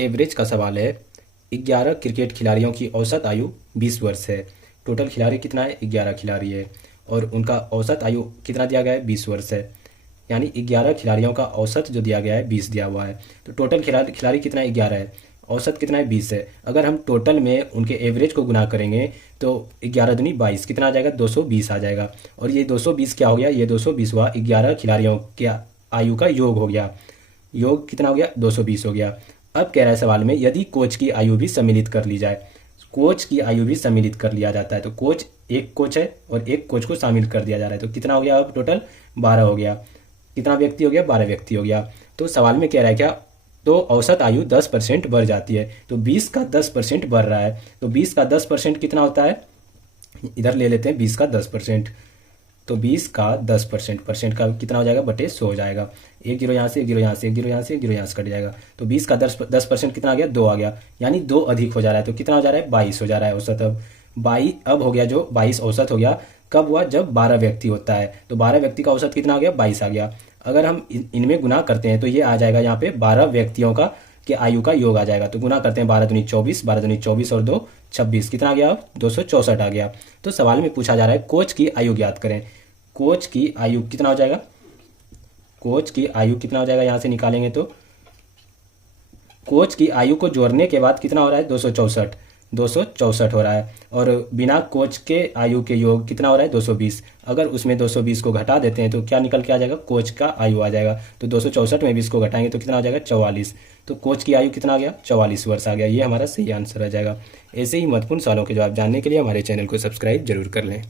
Average का सवाल है। 11 क्रिकेट खिलाड़ियों की औसत आयु 20 वर्ष है। टोटल खिलाड़ी कितना है? 11 खिलाड़ी है और उनका औसत आयु कितना दिया गया है? 20 वर्ष है। यानी 11 खिलाड़ियों का औसत जो दिया गया है 20 दिया हुआ है। तो टोटल खिलाड़ी कितना है? 11 है। औसत कितना है? 20 है। अगर हम टोटल में उनके एवरेज को गुना करेंगे तो 11 दूनी 22 कितना आ जाएगा? 220 आ जाएगा। और ये 220 क्या हो गया? ये 220 हुआ 11 खिलाड़ियों के आयु का योग हो गया। योग कितना हो गया? 220 हो गया। अब कह रहा है सवाल में, यदि कोच की आयु भी सम्मिलित कर ली जाए। कोच की आयु भी सम्मिलित कर लिया जाता है। तो कोच, एक कोच है और एक कोच को शामिल कर दिया जा रहा है। तो कितना हो गया? अब टोटल 12 हो गया। कितना व्यक्ति हो गया? 12 व्यक्ति हो गया। तो सवाल में कह रहा है क्या? तो औसत आयु 10% बढ़ जाती है। तो 20 का 10% बढ़ रहा है। तो 20 का 10% कितना होता है? इधर ले लेते हैं 20 का 10%। तो 20 का 10% परसेंट का कितना हो जाएगा? बटे 100 हो जाएगा। एक जीरो यहाँ से, एक जीरो यहाँ से, एक जीरो यहाँ से, एक जीरो यहाँ से कट जाएगा। तो 20 का 10% कितना आ गया? 2 आ गया। यानी 2 अधिक हो जा रहा है। तो कितना हो जा रहा है? 22 हो जा रहा है औसत। अब 22 अब हो गया, जो 22 औसत हो गया। कब हुआ? जब 12 व्यक्ति होता है। तो 12 व्यक्ति का औसत कितना आ गया? 22 आ गया। अगर हम इनमें गुना करते हैं तो ये आ जाएगा यहाँ पे 12 व्यक्तियों का के आयु का योग आ जाएगा। तो गुना करते हैं, 12 दूनी 24, 12 दूनी 24 और 2 26। कितना आ गया? 264 आ गया। तो सवाल में पूछा जा रहा है कोच की आयु ज्ञात करें। कोच की आयु कितना हो जाएगा? कोच की आयु कितना हो जाएगा? यहां से निकालेंगे तो कोच की आयु को जोड़ने के बाद कितना हो रहा है? 264। 264 हो रहा है। और बिना कोच के आयु के योग कितना हो रहा है? 220। अगर उसमें 220 को घटा देते हैं तो क्या निकल के आ जाएगा? कोच का आयु आ जाएगा। तो 264 में 20 को घटाएंगे तो कितना हो जाएगा? 44। तो कोच की आयु कितना आ गया? 44 वर्ष आ गया। ये हमारा सही आंसर आ जाएगा। ऐसे ही महत्वपूर्ण सवालों के जवाब जानने के लिए हमारे चैनल को सब्सक्राइब जरूर कर लें।